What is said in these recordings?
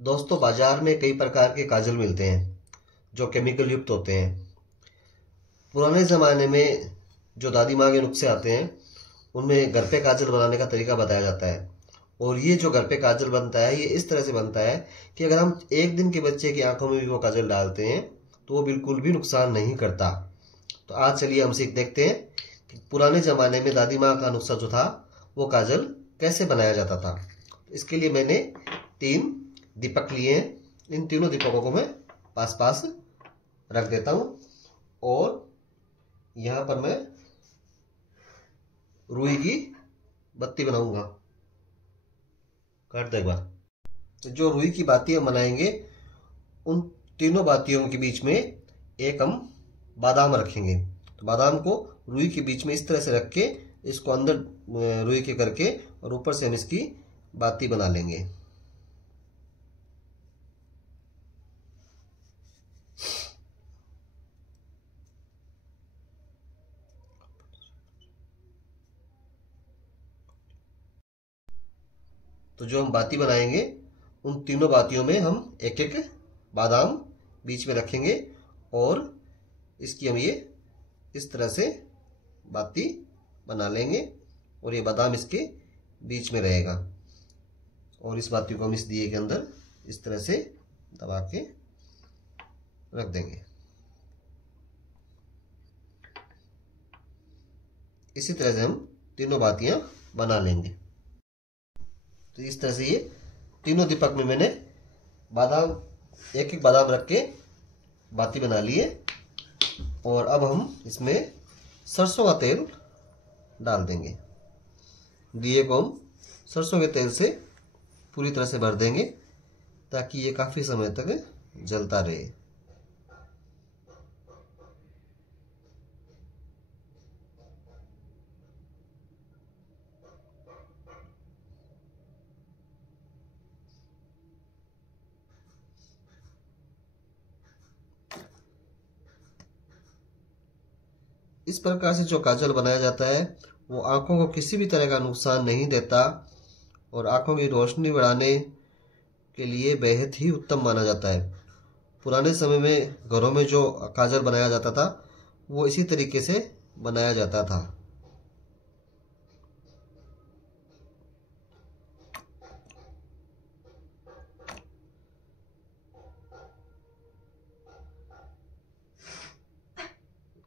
दोस्तों, बाजार में कई प्रकार के काजल मिलते हैं जो केमिकल युक्त होते हैं। पुराने ज़माने में जो दादी माँ के नुस्खे आते हैं उनमें घर पे काजल बनाने का तरीका बताया जाता है। और ये जो घर पे काजल बनता है ये इस तरह से बनता है कि अगर हम एक दिन के बच्चे की आंखों में भी वो काजल डालते हैं तो वो बिल्कुल भी नुकसान नहीं करता। तो आज चलिए हम सीख देखते हैं कि पुराने ज़माने में दादी माँ का नुस्खा जो था वो काजल कैसे बनाया जाता था। इसके लिए मैंने 3 दीपक लिए हैं। इन तीनों दीपकों को मैं पास पास रख देता हूं और यहां पर मैं रुई की बत्ती बनाऊंगा। काट दो एक बार। तो जो रुई की बाती हम बनाएंगे उन तीनों बातियों के बीच में एक हम बादाम रखेंगे। तो बादाम को रुई के बीच में इस तरह से रख के इसको अंदर रुई के करके और ऊपर से हम इसकी बाती बना लेंगे। तो जो हम बाती बनाएंगे उन तीनों बातियों में हम एक एक बादाम बीच में रखेंगे और इसकी हम ये इस तरह से बाती बना लेंगे और ये बादाम इसके बीच में रहेगा। और इस बाती को हम इस दिए के अंदर इस तरह से दबा के रख देंगे। इसी तरह से हम तीनों बातियां बना लेंगे। तो इस तरह से ये तीनों दीपक में मैंने बादाम एक एक बादाम रख के बाती बना ली है। और अब हम इसमें सरसों का तेल डाल देंगे। दिए को हम सरसों के तेल से पूरी तरह से भर देंगे ताकि ये काफ़ी समय तक जलता रहे। इस प्रकार से जो काजल बनाया जाता है वो आँखों को किसी भी तरह का नुकसान नहीं देता और आँखों की रोशनी बढ़ाने के लिए बेहद ही उत्तम माना जाता है। पुराने समय में घरों में जो काजल बनाया जाता था वो इसी तरीके से बनाया जाता था।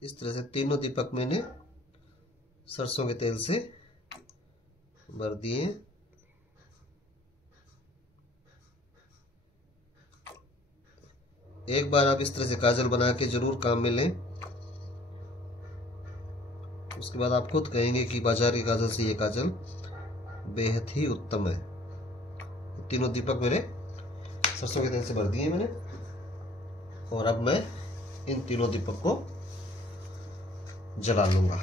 इस तरह से तीनों दीपक मैंने सरसों के तेल से भर दिए। एक बार आप इस तरह से काजल बना के जरूर काम में लें। उसके बाद आप खुद कहेंगे कि बाजार की काजल से ये काजल बेहद ही उत्तम है। तीनों दीपक मेरे सरसों के तेल से भर दिए मैंने और अब मैं इन तीनों दीपक को जला लूंगा।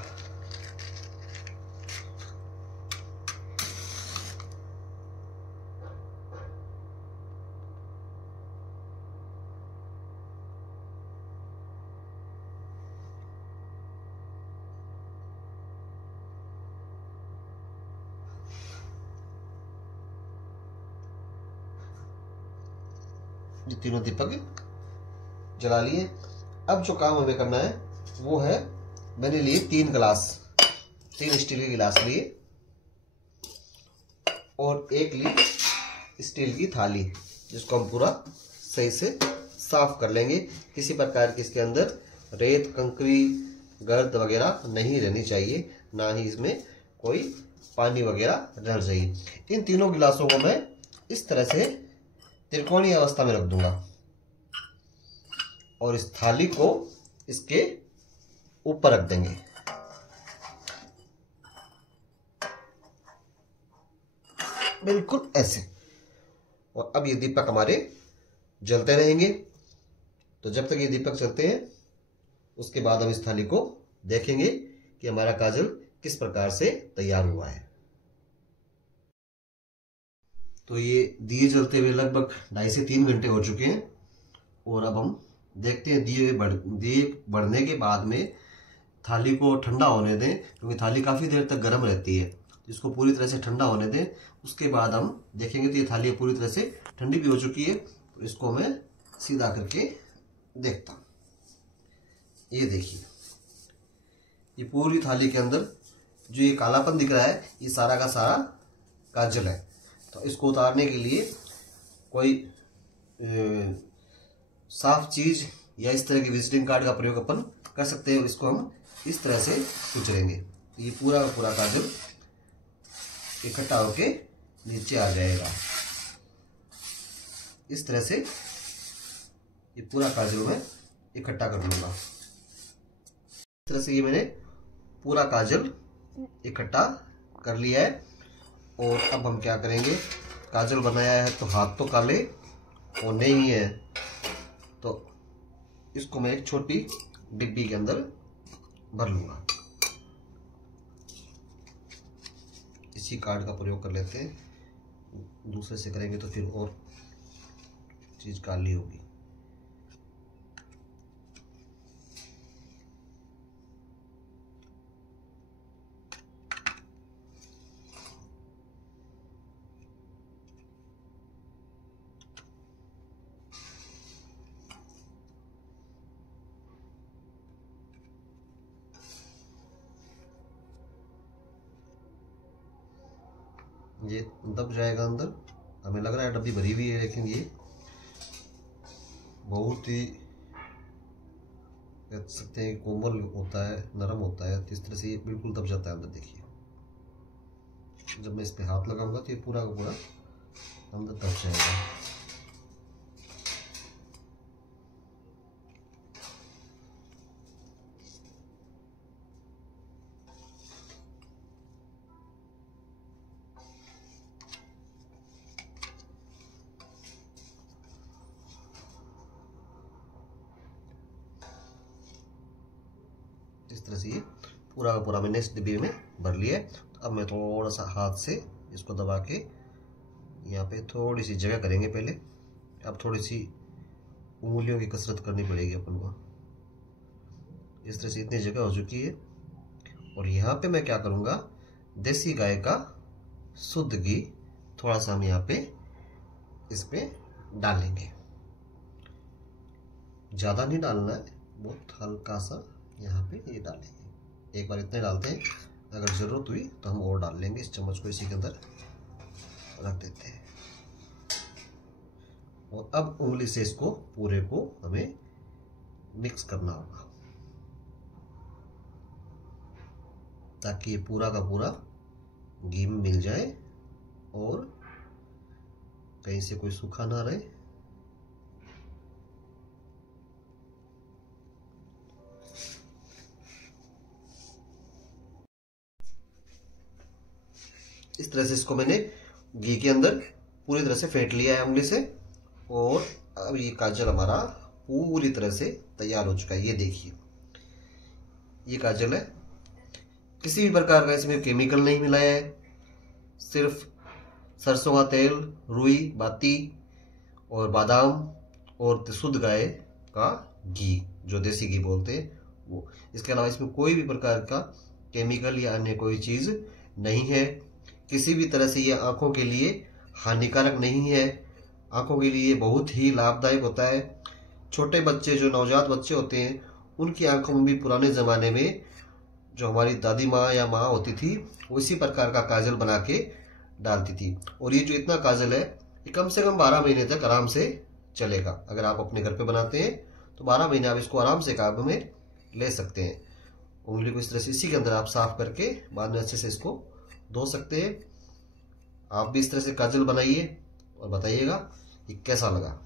ये तीनों दीपक जला लिए। अब जो काम हमें करना है वो है, मैंने लिए 3 स्टील के गिलास लिए और 1 ली स्टील की थाली, जिसको हम पूरा सही से साफ कर लेंगे। किसी प्रकार की इसके अंदर रेत, कंकरी, गर्द वगैरह नहीं रहनी चाहिए, ना ही इसमें कोई पानी वगैरह रह जाए। इन तीनों गिलासों को मैं इस तरह से त्रिकोणीय अवस्था में रख दूंगा और इस थाली को इसके ऊपर रख देंगे। बिल्कुल ऐसे। और अब ये दीपक हमारे जलते रहेंगे। तो जब तक ये दीपक चलते हैं उसके बाद हम इस थाली को देखेंगे कि हमारा काजल किस प्रकार से तैयार हुआ है। तो ये दिए जलते हुए लगभग 2.5 से 3 घंटे हो चुके हैं और अब हम देखते हैं दिए बढ़ने के बाद में थाली को ठंडा होने दें, क्योंकि थाली काफ़ी देर तक गर्म रहती है। इसको पूरी तरह से ठंडा होने दें। उसके बाद हम देखेंगे। तो ये थाली पूरी तरह से ठंडी भी हो चुकी है। तो इसको मैं सीधा करके देखता हूँ। ये देखिए, ये पूरी थाली के अंदर जो ये कालापन दिख रहा है, ये सारा का सारा काजल है। तो इसको उतारने के लिए कोई साफ चीज या इस तरह की विजिटिंग कार्ड का प्रयोग अपन कर सकते हैं। इसको हम इस तरह से कुचलेंगे। तो ये पूरा का पूरा काजल इकट्ठा होके नीचे आ जाएगा। इस तरह से ये पूरा काजल मैं इकट्ठा कर लूंगा। इस तरह से ये मैंने पूरा काजल इकट्ठा कर लिया है। और अब हम क्या करेंगे, काजल बनाया है तो हाथ तो काले होने ही है। तो इसको मैं एक छोटी डिब्बी के अंदर भर लूंगा। इसी कार्ड का प्रयोग कर लेते हैं। दूसरे से करेंगे तो फिर और चीज काली होगी। ये दब जाएगा अंदर। हमें लग रहा है डब्बी भरी हुई है, लेकिन ये बहुत ही कह सकते हैं कोमल होता है, नरम होता है। तो इस तरह से ये बिल्कुल दब जाता है अंदर। देखिए, जब मैं इस पे हाथ लगाऊंगा तो ये पूरा का पूरा अंदर दब जाएगा। इस तरह से ये पूरा का पूरा मैंने इस डिब्बे में भर लिया है। तो अब मैं थोड़ा सा हाथ से इसको दबा के यहाँ पे थोड़ी सी जगह करेंगे पहले। अब थोड़ी सी उंगलियों की कसरत करनी पड़ेगी अपन को। इस तरह से इतनी जगह हो चुकी है। और यहाँ पे मैं क्या करूँगा, देसी गाय का शुद्ध घी थोड़ा सा हम यहाँ पे इस पे डालेंगे। ज़्यादा नहीं डालना है, बहुत हल्का सा यहाँ पे ये डालेंगे। एक बार इतने डालते हैं, अगर ज़रूरत हुई तो हम और डाल लेंगे। इस चम्मच को इसी के अंदर रख देते हैं। और अब उंगली से इसको पूरे को हमें मिक्स करना होगा, ताकि ये पूरा का पूरा घी में मिल जाए और कहीं से कोई सूखा ना रहे। इस तरह से इसको मैंने घी के अंदर पूरी तरह से फेंट लिया है उंगली से। और अब ये काजल हमारा पूरी तरह से तैयार हो चुका है। ये देखिए, ये काजल है। किसी भी प्रकार का इसमें केमिकल नहीं मिलाया है। सिर्फ सरसों का तेल, रुई, बाती और बादाम और शुद्ध गाय का घी, जो देसी घी बोलते हैं वो। इसके अलावा इसमें कोई भी प्रकार का केमिकल या अन्य कोई चीज़ नहीं है। किसी भी तरह से ये आंखों के लिए हानिकारक नहीं है। आंखों के लिए बहुत ही लाभदायक होता है। छोटे बच्चे, जो नवजात बच्चे होते हैं, उनकी आंखों में भी पुराने ज़माने में जो हमारी दादी माँ या माँ होती थी, वो इसी प्रकार का काजल बना के डालती थी। और ये जो इतना काजल है, ये कम से कम 12 महीने तक आराम से चलेगा। अगर आप अपने घर पे बनाते हैं तो 12 महीने आप इसको आराम से काबू में ले सकते हैं। उंगली को इस तरह से इसी के अंदर आप साफ करके बाद में अच्छे से इसको धो सकते हैं। आप भी इस तरह से काजल बनाइए और बताइएगा कि कैसा लगा।